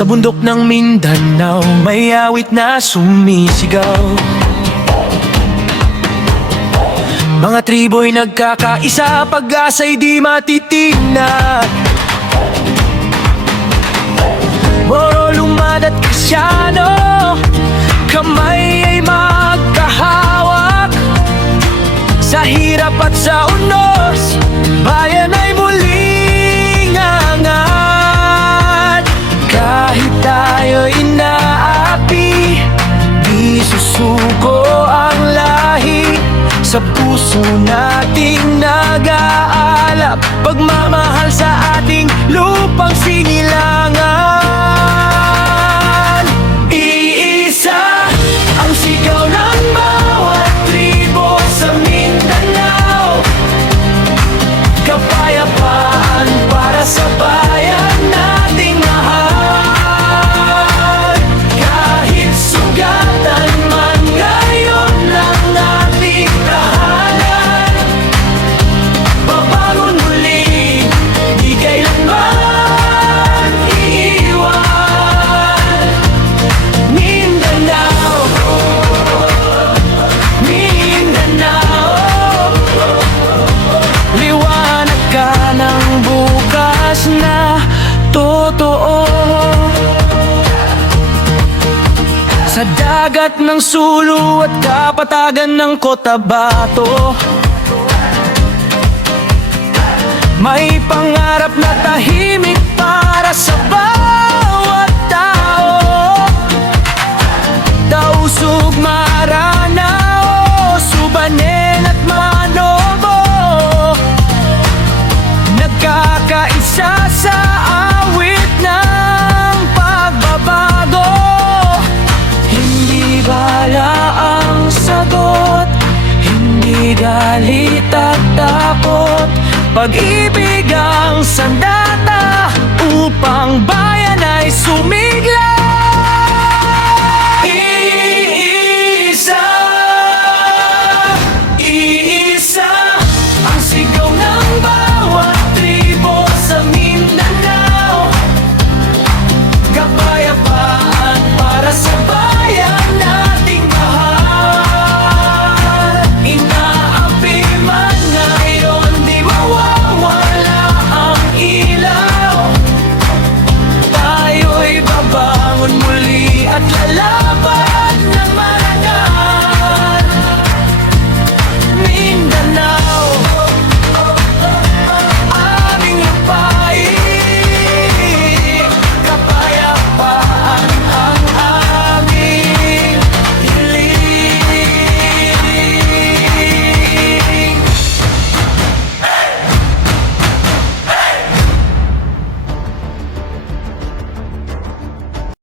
Sa bundok ng Mindanao, may awit na sumisigaw. Mga tribo'y nagkakaisa, pag-asa'y di matitinag. Moro, Lumad at Kristyano, kamay ay magkahawak. Sa hirap at sa unos, bayan ay muling angat. Kahit tayo'y inaapi, di susuko ang lahi. Sa puso nating nag-aalap, pagmamahal sa ating lupang sinilangan. Iisa ang sigaw ng bawat tribo sa Mindanao. Kapayapaan para sa bayan nating mahal. Kahit sugatan man ngayon lang ating tahanan, babangon muli, di kailanman iiwan. Mindanao, Mindanao, liwanag ka ng bukas na totoo. Sa dagat ng Sulu at kapatagan ng Cotabato, may pangarap na tahimik para sa bawat tao. Tausug, Maranao, Subanen at Manobo, nagkakaisa sa awit ng pagbabago. Hindi bala ang sagot, hindi galit at takot. Pag-ibig ang sandata upang bayan ay sumigla.